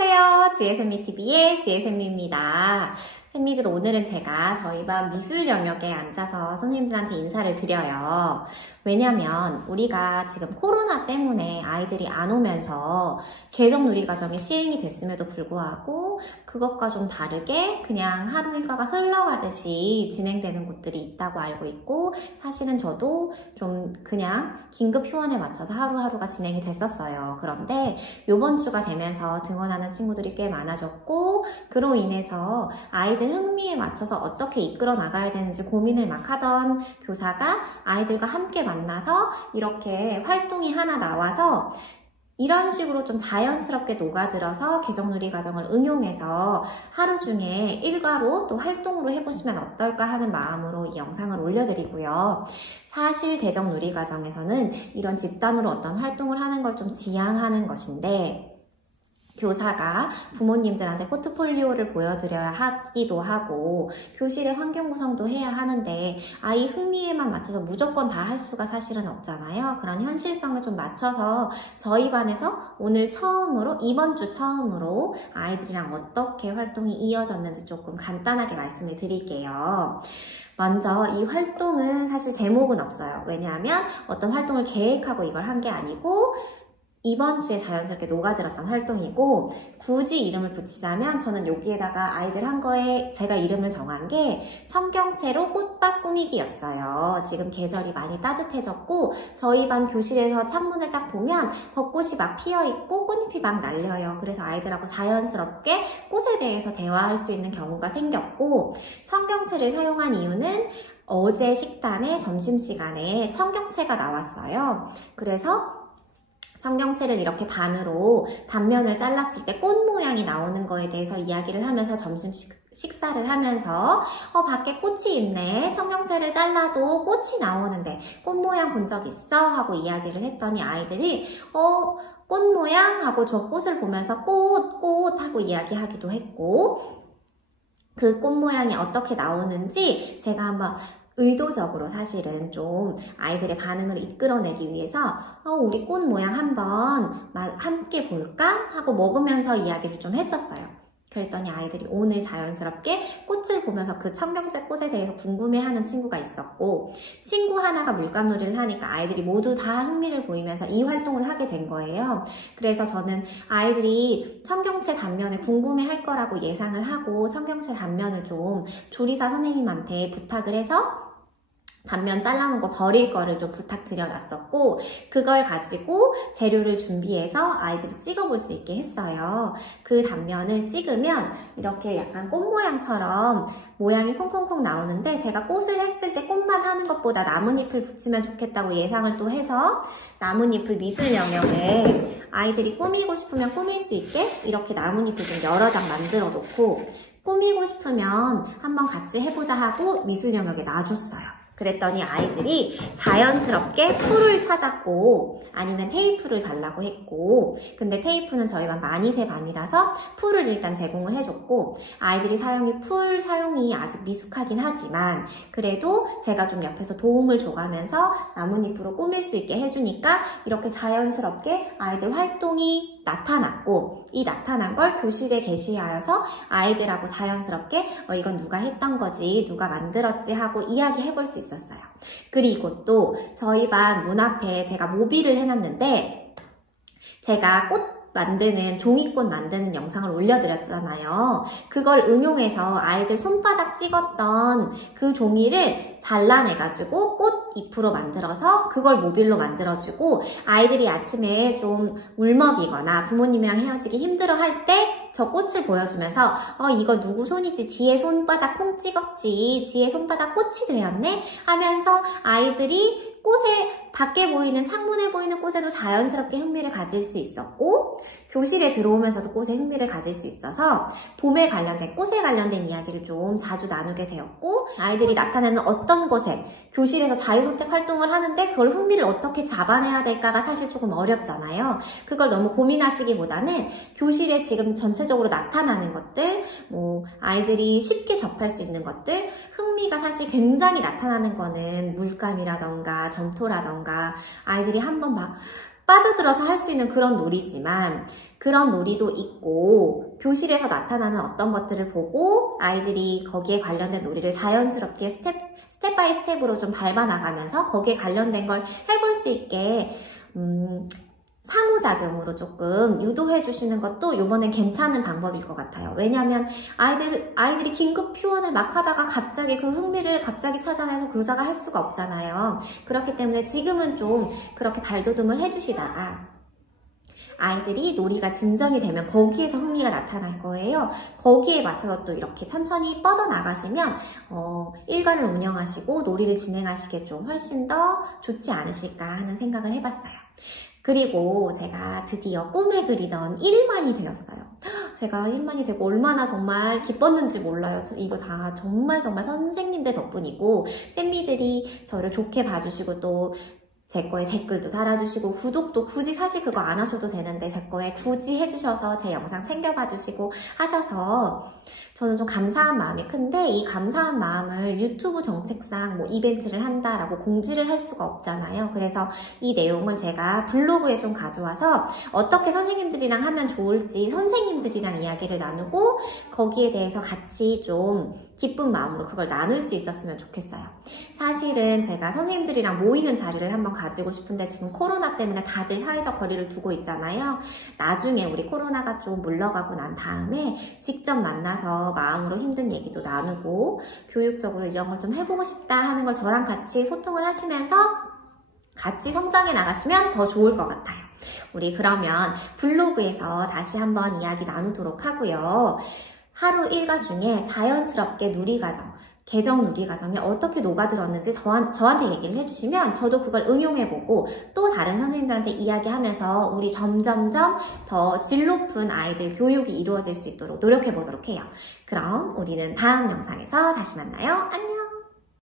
안녕하세요. 지혜쌤미TV의 지혜쌤미입니다. 쌤미들, 오늘은 제가 저희 반 미술 영역에 앉아서 선생님들한테 인사를 드려요. 왜냐면 우리가 지금 코로나 때문에 아이들이 안 오면서 개정 누리과정이 시행이 됐음에도 불구하고 그것과 좀 다르게 그냥 하루 일과가 흘러가듯이 진행되는 곳들이 있다고 알고 있고, 사실은 저도 좀 그냥 긴급 휴원에 맞춰서 하루하루가 진행이 됐었어요. 그런데 이번 주가 되면서 등원하는 친구들이 꽤 많아졌고, 그로 인해서 아이들 흥미에 맞춰서 어떻게 이끌어 나가야 되는지 고민을 막 하던 교사가 아이들과 함께 만나서 이렇게 활동이 하나 나와서 이런 식으로 좀 자연스럽게 녹아들어서 개정누리 과정을 응용해서 하루 중에 일과로 또 활동으로 해보시면 어떨까 하는 마음으로 이 영상을 올려드리고요. 사실 개정누리 과정에서는 이런 집단으로 어떤 활동을 하는 걸 좀 지향하는 것인데, 교사가 부모님들한테 포트폴리오를 보여드려야 하기도 하고 교실의 환경 구성도 해야 하는데 아이 흥미에만 맞춰서 무조건 다 할 수가 사실은 없잖아요. 그런 현실성을 좀 맞춰서 저희 반에서 오늘 처음으로, 이번 주 처음으로 아이들이랑 어떻게 활동이 이어졌는지 조금 간단하게 말씀을 드릴게요. 먼저 이 활동은 사실 제목은 없어요. 왜냐하면 어떤 활동을 계획하고 이걸 한 게 아니고 이번 주에 자연스럽게 녹아들었던 활동이고, 굳이 이름을 붙이자면 저는 여기에다가 아이들 한 거에 제가 이름을 정한 게 청경채로 꽃밭 꾸미기였어요. 지금 계절이 많이 따뜻해졌고 저희 반 교실에서 창문을 딱 보면 벚꽃이 막 피어있고 꽃잎이 막 날려요. 그래서 아이들하고 자연스럽게 꽃에 대해서 대화할 수 있는 경우가 생겼고, 청경채를 사용한 이유는 어제 식단에 점심시간에 청경채가 나왔어요. 그래서 청경채를 이렇게 반으로 단면을 잘랐을 때 꽃 모양이 나오는 거에 대해서 이야기를 하면서 점심 식사를 하면서 밖에 꽃이 있네, 청경채를 잘라도 꽃이 나오는데 꽃 모양 본 적 있어? 하고 이야기를 했더니 아이들이 꽃 모양? 하고 저 꽃을 보면서 꽃 하고 이야기하기도 했고, 그 꽃 모양이 어떻게 나오는지 제가 한번 의도적으로 사실은 좀 아이들의 반응을 이끌어내기 위해서 우리 꽃 모양 한번 함께 볼까? 하고 먹으면서 이야기를 좀 했었어요. 그랬더니 아이들이 오늘 자연스럽게 꽃을 보면서 그 청경채 꽃에 대해서 궁금해하는 친구가 있었고, 친구 하나가 물감놀이를 하니까 아이들이 모두 다 흥미를 보이면서 이 활동을 하게 된 거예요. 그래서 저는 아이들이 청경채 단면을 궁금해할 거라고 예상을 하고 청경채 단면을 좀 조리사 선생님한테 부탁을 해서 단면 잘라놓은 거 버릴 거를 좀 부탁드려 놨었고, 그걸 가지고 재료를 준비해서 아이들이 찍어볼 수 있게 했어요. 그 단면을 찍으면 이렇게 약간 꽃 모양처럼 모양이 콩콩콩 나오는데, 제가 꽃을 했을 때 꽃만 하는 것보다 나뭇잎을 붙이면 좋겠다고 예상을 또 해서 나뭇잎을 미술 영역에 아이들이 꾸미고 싶으면 꾸밀 수 있게 이렇게 나뭇잎을 좀 여러 장 만들어 놓고, 꾸미고 싶으면 한번 같이 해보자 하고 미술 영역에 놔줬어요. 그랬더니 아이들이 자연스럽게 풀을 찾았고, 아니면 테이프를 달라고 했고, 근데 테이프는 저희 반 많이 세 반이라서 풀을 일단 제공을 해줬고, 아이들이 풀 사용이 아직 미숙하긴 하지만 그래도 제가 좀 옆에서 도움을 줘가면서 나뭇잎으로 꾸밀 수 있게 해주니까 이렇게 자연스럽게 아이들 활동이 나타났고, 이 나타난 걸 교실에 게시하여서 아이들하고 자연스럽게 이건 누가 했던 거지, 누가 만들었지 하고 이야기해 볼 수 있었어요. 그리고 또 저희 반 문 앞에 제가 모비를 해놨는데, 제가 종이꽃 만드는 영상을 올려드렸잖아요. 그걸 응용해서 아이들 손바닥 찍었던 그 종이를 잘라내가지고 꽃잎으로 만들어서 그걸 모빌로 만들어주고, 아이들이 아침에 좀 울먹이거나 부모님이랑 헤어지기 힘들어할 때 저 꽃을 보여주면서 이거 누구 손이지? 지혜 손바닥 콩 찍었지? 지혜 손바닥 꽃이 되었네? 하면서 아이들이 꽃에, 밖에 보이는, 창문에 보이는 꽃에도 자연스럽게 흥미를 가질 수 있었고, 교실에 들어오면서도 꽃에 흥미를 가질 수 있어서 봄에 관련된, 꽃에 관련된 이야기를 좀 자주 나누게 되었고, 아이들이 나타내는 어떤 것에 교실에서 자유선택 활동을 하는데 그걸 흥미를 어떻게 잡아내야 될까가 사실 조금 어렵잖아요. 그걸 너무 고민하시기보다는 교실에 지금 전체적으로 나타나는 것들, 아이들이 쉽게 접할 수 있는 것들, 흥미가 사실 굉장히 나타나는 거는 물감이라던가 점토라던가 아이들이 한번 막 빠져들어서 할 수 있는 그런 놀이지만, 그런 놀이도 있고 교실에서 나타나는 어떤 것들을 보고 아이들이 거기에 관련된 놀이를 자연스럽게 스텝 바이 스텝으로 좀 밟아나가면서 거기에 관련된 걸 해볼 수 있게 상호작용으로 조금 유도해 주시는 것도 이번엔 괜찮은 방법일 것 같아요. 왜냐하면 아이들이 긴급 휴원을 막 하다가 갑자기 그 흥미를 갑자기 찾아내서 교사가 할 수가 없잖아요. 그렇기 때문에 지금은 좀 그렇게 발돋움을 해주시다가 아이들이 놀이가 진정이 되면 거기에서 흥미가 나타날 거예요. 거기에 맞춰서 또 이렇게 천천히 뻗어나가시면 일과를 운영하시고 놀이를 진행하시기에 좀 훨씬 더 좋지 않으실까 하는 생각을 해봤어요. 그리고 제가 드디어 꿈에 그리던 1인만이 되었어요. 제가 1인만이 되고 얼마나 정말 기뻤는지 몰라요. 이거 다 정말 선생님들 덕분이고 쌤미들이 저를 좋게 봐주시고 또 제 거에 댓글도 달아주시고 구독도 굳이 사실 그거 안 하셔도 되는데 제 거에 굳이 해주셔서 제 영상 챙겨봐 주시고 하셔서 저는 좀 감사한 마음이 큰데 이 감사한 마음을 유튜브 정책상 뭐 이벤트를 한다라고 공지를 할 수가 없잖아요. 그래서 이 내용을 제가 블로그에 좀 가져와서 어떻게 선생님들이랑 하면 좋을지 선생님들이랑 이야기를 나누고 거기에 대해서 같이 좀 기쁜 마음으로 그걸 나눌 수 있었으면 좋겠어요. 사실은 제가 선생님들이랑 모이는 자리를 한번 가지고 싶은데 지금 코로나 때문에 다들 사회적 거리를 두고 있잖아요. 나중에 우리 코로나가 좀 물러가고 난 다음에 직접 만나서 마음으로 힘든 얘기도 나누고 교육적으로 이런 걸 좀 해보고 싶다 하는 걸 저랑 같이 소통을 하시면서 같이 성장해 나가시면 더 좋을 것 같아요. 우리 그러면 블로그에서 다시 한번 이야기 나누도록 하고요. 하루 일과 중에 자연스럽게 누리과정, 개정 누리과정이 어떻게 녹아들었는지 저한테 얘기를 해주시면 저도 그걸 응용해보고 또 다른 선생님들한테 이야기하면서 우리 점점점 더 질 높은 아이들 교육이 이루어질 수 있도록 노력해보도록 해요. 그럼 우리는 다음 영상에서 다시 만나요. 안녕!